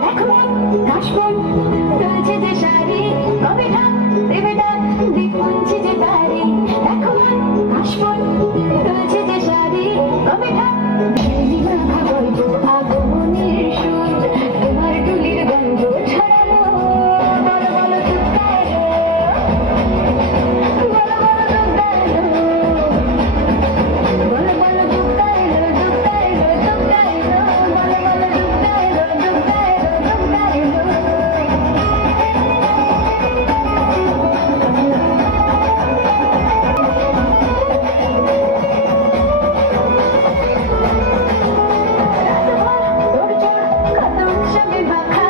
দেখো কাশবন তুলছে যে শাড়ি, কবে ঢাক দেবে ডাক, দেখুনছে যে তারি। দেখো কাশবন তুলছে যে শাড়ি, কবে ঢাক মাখা গল্প আগমনের সুর, তোমার টুলির গন্ধ ছড়ানো। বলো বলো দুগ্গা এলো, বলো বলো দুগ্গা এলো, বলো বলো দুগ্গা এলো, দুগ্গা এলো, দুগ্গা এলো, বলো বলো দুগ্গা এলো, দুগ্গা এলো, দুগ্গা এলো। রাতভর তোড়জোড়, কত উৎসবে মাখা